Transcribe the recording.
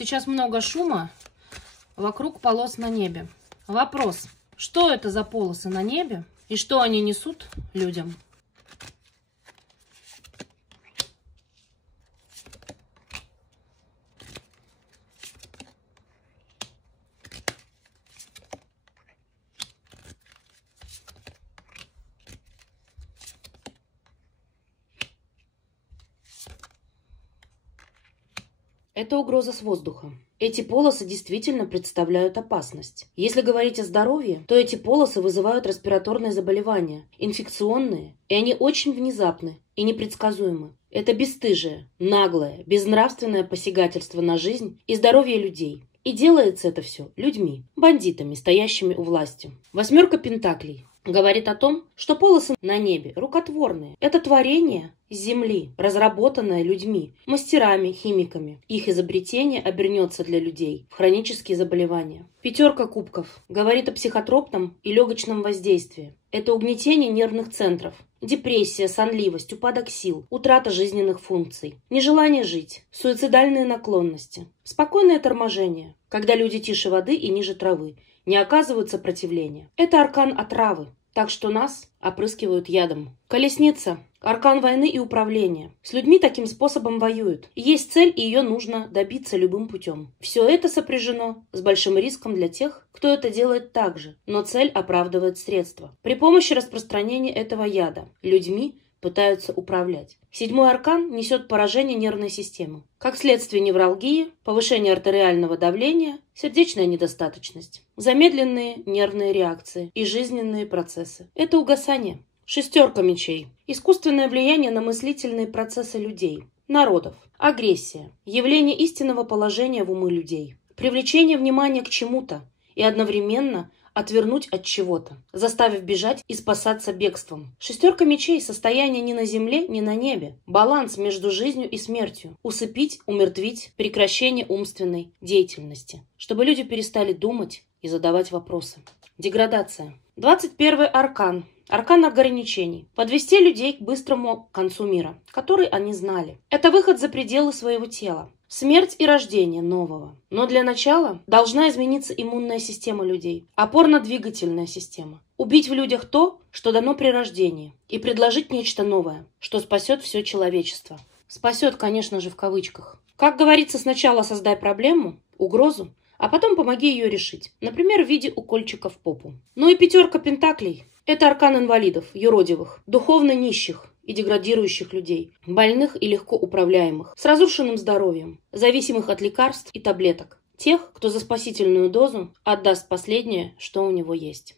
Сейчас много шума вокруг полос на небе. Вопрос, что это за полосы на небе и что они несут людям? Это угроза с воздуха. Эти полосы действительно представляют опасность. Если говорить о здоровье, то эти полосы вызывают респираторные заболевания, инфекционные, и они очень внезапны и непредсказуемы. Это бесстыжее, наглое, безнравственное посягательство на жизнь и здоровье людей. И делается это все людьми, бандитами, стоящими у власти. Восьмерка пентаклей говорит о том, что полосы на небе рукотворные. Это творение с земли, разработанное людьми, мастерами, химиками. Их изобретение обернется для людей в хронические заболевания. Пятерка кубков говорит о психотропном и легочном воздействии. Это угнетение нервных центров, депрессия, сонливость, упадок сил, утрата жизненных функций, нежелание жить, суицидальные наклонности, спокойное торможение, когда люди тише воды и ниже травы, не оказывают сопротивления. Это аркан отравы, так что нас опрыскивают ядом. Колесница – аркан войны и управления. С людьми таким способом воюют. Есть цель, и ее нужно добиться любым путем. Все это сопряжено с большим риском для тех, кто это делает так же, но цель оправдывает средства. При помощи распространения этого яда людьми пытаются управлять. Седьмой аркан несет поражение нервной системы. Как следствие невралгии, повышение артериального давления, сердечная недостаточность, замедленные нервные реакции и жизненные процессы. Это угасание. Шестерка мечей. Искусственное влияние на мыслительные процессы людей, народов. Агрессия. Явление истинного положения в умы людей. Привлечение внимания к чему-то и одновременно отвернуть от чего-то, заставив бежать и спасаться бегством. Шестерка мечей – состояние ни на земле, ни на небе. Баланс между жизнью и смертью. Усыпить, умертвить, прекращение умственной деятельности. Чтобы люди перестали думать и задавать вопросы. Деградация. 21-й аркан. Аркан ограничений. Подвести людей к быстрому концу мира, который они знали. Это выход за пределы своего тела. Смерть и рождение нового. Но для начала должна измениться иммунная система людей, опорно-двигательная система. Убить в людях то, что дано при рождении, и предложить нечто новое, что спасет все человечество. Спасет, конечно же, в кавычках. Как говорится, сначала создай проблему, угрозу, а потом помоги ее решить. Например, в виде укольчика в попу. Ну и пятерка пентаклей. Это аркан инвалидов, юродивых, духовно нищих и деградирующих людей, больных и легко управляемых, с разрушенным здоровьем, зависимых от лекарств и таблеток, тех, кто за спасительную дозу отдаст последнее, что у него есть.